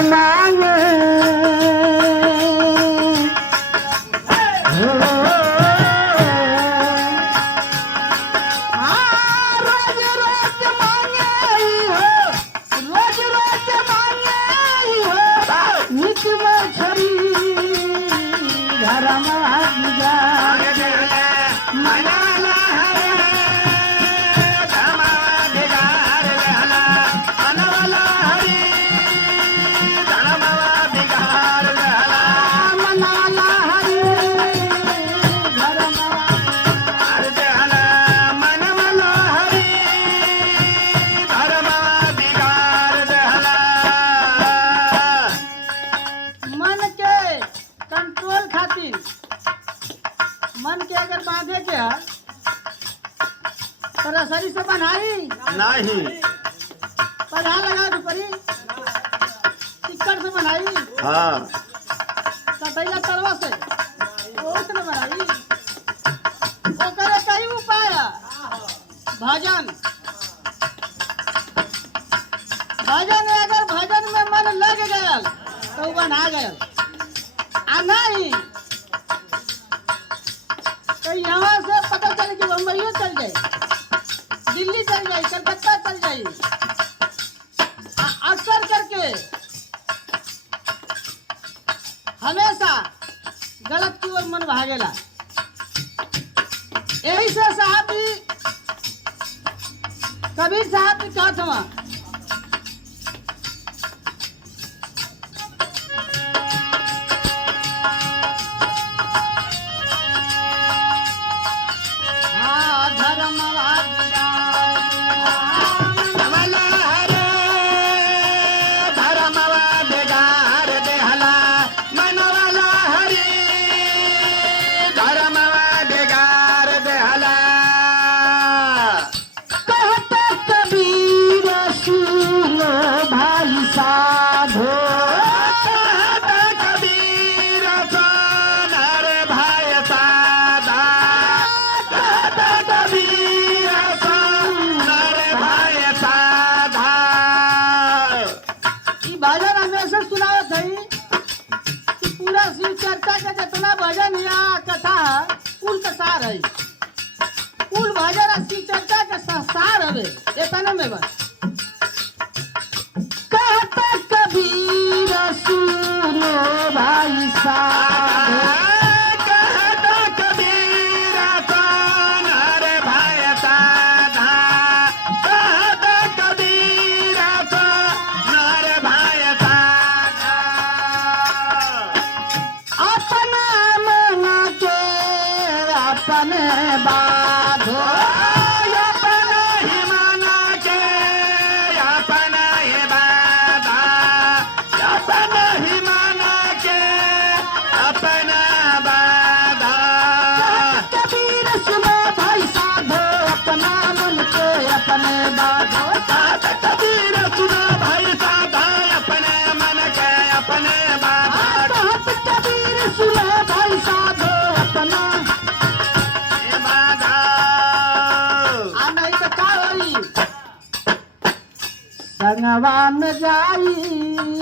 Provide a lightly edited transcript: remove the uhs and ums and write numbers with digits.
मांगे मन के अगर बांधे के रसरी से बनाई नहीं पढ़ा लगा दो परी टिक्कर से बनाई हाँ कटैला तलवा से उसने बनाई वो करे कई उपाय भजन भजन अगर भजन में मन लग गया तो बना गया आ नहीं तो यहाँ से पता चले कि बम्बई चल जाए दिल्ली चल जाए कलकत्ता चल जाए अक्सर करके हमेशा गलत की ओर मन भागेला यही से साहब भी कबीर साहब भी कहत हुआ चर्चा का जितना भजन या कथा कुल का सार है कुल भजन शिव चर्चा का सार है इतने में बस कहता कबीर सुनो भाई साहब कहता कबीर सोनर भाई साधा कहता कबीर सोनर भाई साधा अपना मना के अपने बाधो अपना ही मना के अपना ही बाधा अपना ही मना के अपना बाधा कबीर सुनो भाई साधो अपना मन के अपने बाधो कहता कबीर सुनो भाई साधा अपने मन के अपने बाधा कहत कबीर सुनो भाई साधो अपना बाधा आ नहीं तो का होई संगवा में जाई